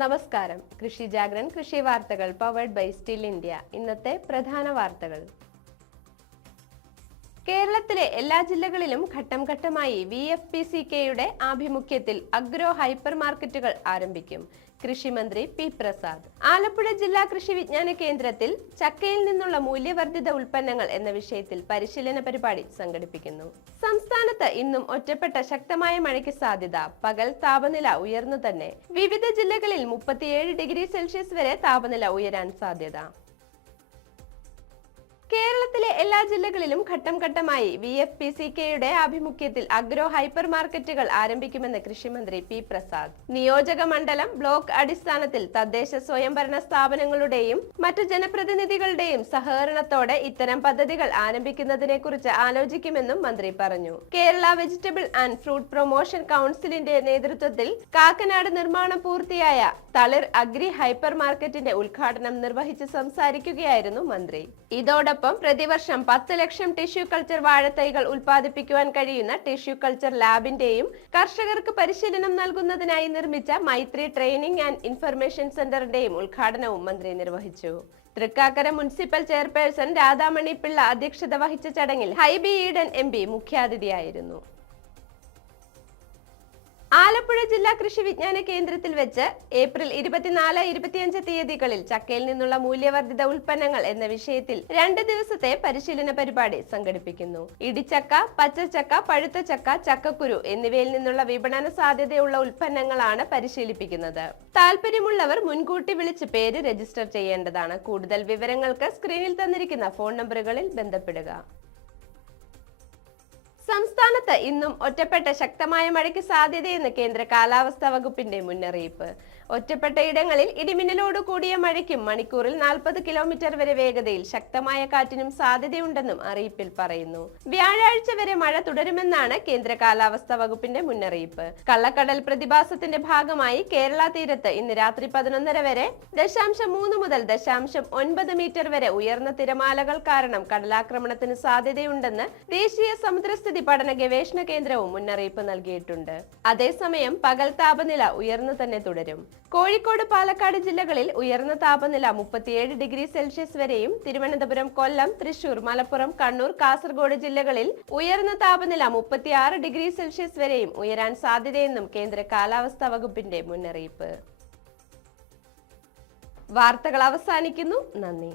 നമസ്കാരം. കൃഷി ജാഗ്രൻ കൃഷി വാർത്തകൾ പവർഡ് ബൈ സ്റ്റിൽ ഇന്ത്യ ഇന്നത്തെ പ്രധാന വാർത്തകൾ. കേരളത്തിലെ എല്ലാ ജില്ലകളിലും ഘട്ടം ഘട്ടമായി വി എഫ് പി സി കെയുടെ ആഭിമുഖ്യത്തിൽ അഗ്രോ ഹൈപ്പർ മാർക്കറ്റുകൾ ആരംഭിക്കും. കൃഷിമന്ത്രി പി പ്രസാദ്. ആലപ്പുഴ ജില്ലാ കൃഷി വിജ്ഞാന കേന്ദ്രത്തിൽ ചക്കയിൽ നിന്നുള്ള മൂല്യവർദ്ധിത ഉൽപ്പന്നങ്ങൾ എന്ന വിഷയത്തിൽ പരിശീലന പരിപാടി സംഘടിപ്പിക്കുന്നു. സംസ്ഥാനത്ത് ഇന്നും ഒറ്റപ്പെട്ട ശക്തമായ മഴയ്ക്ക് സാധ്യത. പകൽ താപനില ഉയർന്നു തന്നെ. വിവിധ ജില്ലകളിൽ മുപ്പത്തിയേഴ് ഡിഗ്രി സെൽഷ്യസ് വരെ താപനില ഉയരാൻ സാധ്യത. കേരളത്തിലെ എല്ലാ ജില്ലകളിലും ഘട്ടം ഘട്ടമായി വി എഫ് പി സി കെയുടെ ആഭിമുഖ്യത്തിൽ അഗ്രോ ഹൈപ്പർ മാർക്കറ്റുകൾ ആരംഭിക്കുമെന്ന് കൃഷിമന്ത്രി പി പ്രസാദ്. നിയോജക മണ്ഡലം ബ്ലോക്ക് അടിസ്ഥാനത്തിൽ തദ്ദേശ സ്വയംഭരണ സ്ഥാപനങ്ങളുടെയും മറ്റു ജനപ്രതിനിധികളുടെയും സഹകരണത്തോടെ ഇത്തരം പദ്ധതികൾ ആരംഭിക്കുന്നതിനെ കുറിച്ച് ആലോചിക്കുമെന്നും മന്ത്രി പറഞ്ഞു. Kerala vegetable and fruit promotion കൗൺസിലിന്റെ നേതൃത്വത്തിൽ കാക്കനാട് നിർമ്മാണം പൂർത്തിയായ തളിർ അഗ്രി ഹൈപ്പർ മാർക്കറ്റിന്റെ ഉദ്ഘാടനം നിർവഹിച്ച് സംസാരിക്കുകയായിരുന്നു മന്ത്രി. ഇതോടൊപ്പം പ്രതിവർഷം പത്ത് ലക്ഷം ടിഷ്യൂ കൾച്ചർ വാഴത്തൈകൾ ഉൽപ്പാദിപ്പിക്കുവാൻ കഴിയുന്ന ടിഷ്യൂ കൾച്ചർ ലാബിന്റെയും കർഷകർക്ക് പരിശീലനം നൽകുന്നതിനായി നിർമ്മിച്ച മൈത്രി ട്രെയിനിംഗ് ആൻഡ് ഇൻഫർമേഷൻ സെന്ററിന്റെയും ഉദ്ഘാടനവും മന്ത്രി നിർവഹിച്ചു. തൃക്കാക്കര മുനിസിപ്പൽ ചെയർപേഴ്സൺ രാധാമണി പിള്ള അധ്യക്ഷത വഹിച്ച ചടങ്ങിൽ ഹൈബി ഈഡൻ എം പി മുഖ്യാതിഥിയായിരുന്നു. ആലപ്പുഴ ജില്ലാ കൃഷി വിജ്ഞാന കേന്ദ്രത്തിൽ വെച്ച് ഏപ്രിൽ ഇരുപത്തിനാല് ഇരുപത്തിയഞ്ച് തീയതികളിൽ ചക്കയിൽ നിന്നുള്ള മൂല്യവർദ്ധിത ഉൽപ്പന്നങ്ങൾ എന്ന വിഷയത്തിൽ രണ്ട് ദിവസത്തെ പരിശീലന പരിപാടി സംഘടിപ്പിക്കുന്നു. ഇടിച്ചക്ക പച്ചച്ചക്ക പഴുത്ത ചക്ക ചക്കക്കുരു എന്നിവയിൽ നിന്നുള്ള വിപണന സാധ്യതയുള്ള ഉൽപ്പന്നങ്ങളാണ് പരിശീലിപ്പിക്കുന്നത്. താല്പര്യമുള്ളവർ മുൻകൂട്ടി വിളിച്ച് പേര് രജിസ്റ്റർ ചെയ്യേണ്ടതാണ്. കൂടുതൽ വിവരങ്ങൾക്ക് സ്ക്രീനിൽ തന്നിരിക്കുന്ന ഫോൺ നമ്പറുകളിൽ ബന്ധപ്പെടുക. സംസ്ഥാനത്ത് ഇന്നും ഒറ്റപ്പെട്ട ശക്തമായ മഴയ്ക്ക് സാധ്യതയെന്ന് കേന്ദ്ര കാലാവസ്ഥാ വകുപ്പിന്റെ മുന്നറിയിപ്പ്. ഒറ്റപ്പെട്ട ഇടങ്ങളിൽ ഇടിമിന്നലോട് കൂടിയ മഴയ്ക്കും മണിക്കൂറിൽ നാൽപ്പത് കിലോമീറ്റർ വരെ വേഗതയിൽ ശക്തമായ കാറ്റിനും സാധ്യതയുണ്ടെന്നും അറിയിപ്പിൽ പറയുന്നു. വ്യാഴാഴ്ച വരെ മഴ തുടരുമെന്നാണ് കേന്ദ്ര കാലാവസ്ഥാ വകുപ്പിന്റെ മുന്നറിയിപ്പ്. കള്ളക്കടൽ പ്രതിഭാസത്തിന്റെ ഭാഗമായി കേരള തീരത്ത് ഇന്ന് രാത്രി പതിനൊന്നര വരെ ദശാംശം മൂന്ന് മുതൽ ദശാംശം ഒൻപത് മീറ്റർ വരെ ഉയർന്ന തിരമാലകൾ കാരണം കടലാക്രമണത്തിന് സാധ്യതയുണ്ടെന്ന് ദേശീയ സമുദ്രസ്ഥിതി പഠന ഗവേഷണ കേന്ദ്രവും മുന്നറിയിപ്പ് നൽകിയിട്ടുണ്ട്. അതേസമയം പകൽ താപനില ഉയർന്നു തന്നെ തുടരും. കോഴിക്കോട് പാലക്കാട് ജില്ലകളിൽ ഉയർന്ന താപനില മുപ്പത്തിയേഴ് ഡിഗ്രി സെൽഷ്യസ് വരെയും തിരുവനന്തപുരം കൊല്ലം തൃശൂർ മലപ്പുറം കണ്ണൂർ കാസർഗോഡ് ജില്ലകളിൽ ഉയർന്ന താപനില മുപ്പത്തിയാറ് ഡിഗ്രി സെൽഷ്യസ് വരെയും ഉയരാൻ സാധ്യതയെന്നും കേന്ദ്ര കാലാവസ്ഥാ വകുപ്പിന്റെ മുന്നറിയിപ്പ്. വാർത്തകൾ അവസാനിക്കുന്നു. നന്ദി.